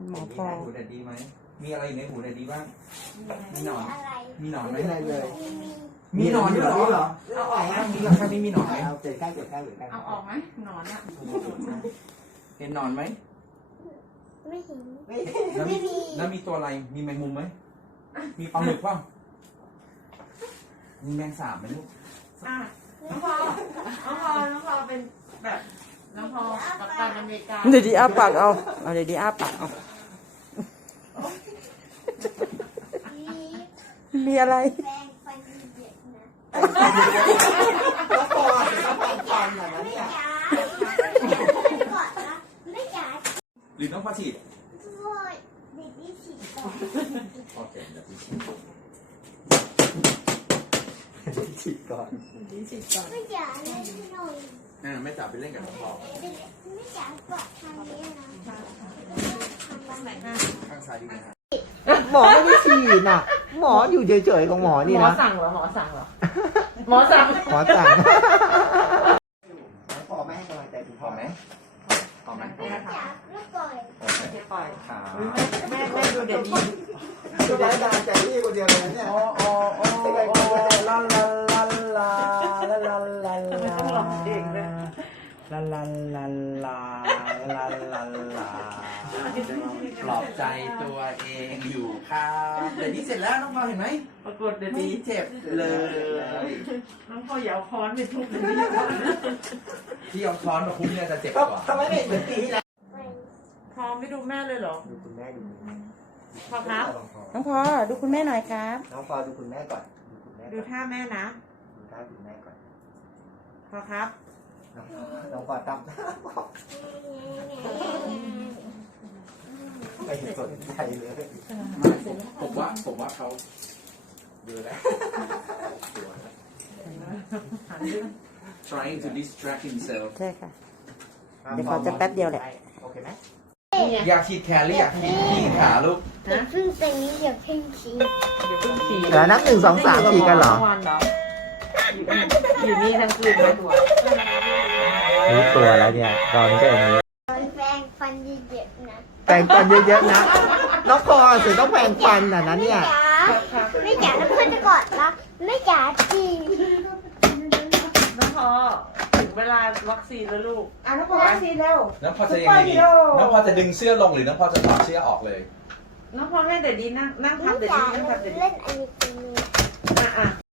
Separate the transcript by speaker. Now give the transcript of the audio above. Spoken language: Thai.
Speaker 1: หมอพอ
Speaker 2: หูแดดดีไหมมีอะไรอยู่ในหูแดดดีบ้างมีหนอนมีหนอนไหม
Speaker 3: ไม่อะไรเลย
Speaker 2: มีหนอนด้วยเหรอ
Speaker 3: เอาออกไหม
Speaker 2: มีหลังคาไม่มีหนอนไหม
Speaker 3: เอาเจ็บใกล้เจ็บใกล้หรือใกล้
Speaker 4: เอาออกไหมหนอนอ่ะ
Speaker 2: เห็นหนอนไหม
Speaker 5: ไม่เห็น
Speaker 2: แล้วมีตัวอะไรมีแมงมุมไหมมีปลาหมึกเปล่ามีแมงสาบไหมลูก
Speaker 4: อ่ะน้องพอเป็นแบบน้องพอกับการอเมริกา
Speaker 1: เดี๋ยวดีอ้าปากเอาเดี๋ยวดีอ้าปากเอามีอะไร
Speaker 5: แปรงฟันเยอะนะ
Speaker 3: แล้วคอจะแปลงฟันหน่อยนะ
Speaker 5: ไม่
Speaker 3: เนี่ย
Speaker 5: จ๋าไม่กอดนะไม่จ๋า
Speaker 2: หรือต้องพาฉีด
Speaker 5: โว้ยเด็กนี่ฉีดก่อน
Speaker 2: โอเคเดี๋ยวพี่ฉีด
Speaker 3: ฉีดก่อน
Speaker 5: ไม่จ๋าเล่นให้หน่อย
Speaker 2: แม่จ๋าไปเล่นกับน้องพอ
Speaker 5: ไม่จ๋ากอดทางนี้นะทางบ้านไหนนะ
Speaker 2: ข้างซ้ายดีไหมครับ
Speaker 3: หมอไม่ได้ฉีดน่ะ หมออยู่เฉยๆของหมอนี่
Speaker 4: หมอ
Speaker 3: นะ
Speaker 4: สั่งเหรอหมอสั่งเหรอหมอสั่ง
Speaker 3: หมอสั่งพอไม่ให้กำลังใจคุณ
Speaker 2: พ
Speaker 3: พ่
Speaker 2: อ
Speaker 3: อ
Speaker 2: ไห
Speaker 3: ไห
Speaker 2: ม
Speaker 3: ม
Speaker 2: พอไหม
Speaker 5: ไม่จ๋าไม่ปล่อย
Speaker 2: โอเค
Speaker 4: จะปล่อย
Speaker 2: ขา
Speaker 4: แม่ดูเด็ดดี
Speaker 3: คือได้กำลังใจพี่คนเดียวเลยเนี่ย
Speaker 1: โอ้ลาลาลาลาลาลาลา
Speaker 4: ทำไมต้องร้องเพลงด้วย
Speaker 1: ลาลาลาลาลาลาลา
Speaker 2: ปลอบใจตัวเองอยู่ครับเดี๋ยวนี้เสร็จแล้วน้องพอเห็นไหม
Speaker 4: ปรากฏเด็ด
Speaker 2: ไม่
Speaker 4: ดี
Speaker 2: เจ็บเลย
Speaker 4: น้องพออย่าเอาค้อนไปทุบเด็ดดี
Speaker 2: ที่เอาช้อนมาคุ้มเนี่ยจะเจ็บกว่า
Speaker 3: ทำไมไม่เหมือนปีที่แล้ว
Speaker 4: พอไม่ดูแม่เลยเหรอ
Speaker 3: ดูคุณแม่ดู
Speaker 4: พอครับ
Speaker 1: น้องพอดูคุณแม่หน่อยครับ
Speaker 3: น้องพอดูคุณแม่ก่อนดูคุณแม่
Speaker 4: ดูท่าแม่นะ
Speaker 3: ดูท่าคุณแม่ก่อน
Speaker 4: พอครับ
Speaker 3: น้องพอตั้มไม่สนใจเลย
Speaker 2: ผมว่าเขาดูแล้ว trying to distract himself
Speaker 1: ใช่ค่ะ เดี๋ยวเขาจะแป๊บเดียวแหละ
Speaker 3: โอเคไหม
Speaker 2: อยากฉีดแขนหรืออยากฉีดที่ขาลูก
Speaker 5: เดี๋ยวพึ่งตรงนี้เดี๋ยวพึ่งชี้
Speaker 4: เดี๋ยวเพิ่งขี่
Speaker 3: เดี๋ยวนับ1 2 3ฉีดกันเหรอ
Speaker 4: อยู่นี่ทั้งคืนเลยตัว
Speaker 3: รู้ตัวแล้วเนี่ยตอนก็อย่างนี้
Speaker 5: แปรงฟันเยอะๆนะ
Speaker 3: แปรงฟันเยอะๆนะ น้องพอถึงต้องแปรงฟันน่ะนะเนี่ย
Speaker 5: ไม่จ๋าแล้วเพื่อนจะกอดนะไม่จ๋าจริง
Speaker 4: น้องพอถึงเวลาวัคซีนแล้วลูก
Speaker 1: น้องพอวัคซีนเร็ว
Speaker 2: น้องพอจะยังไงดีน้องพอจะดึงเสื้อลงหรือน้องพอจะถอดเสื้อออกเลย
Speaker 4: น้องพอแม่เด็ดดีนั่ง
Speaker 5: ไม่
Speaker 4: ทำเด็ด
Speaker 5: จ๋า
Speaker 4: ดีนั่งทำเด็ดดี
Speaker 5: เล่นอันนี้ตรงนี้
Speaker 4: อ่ะ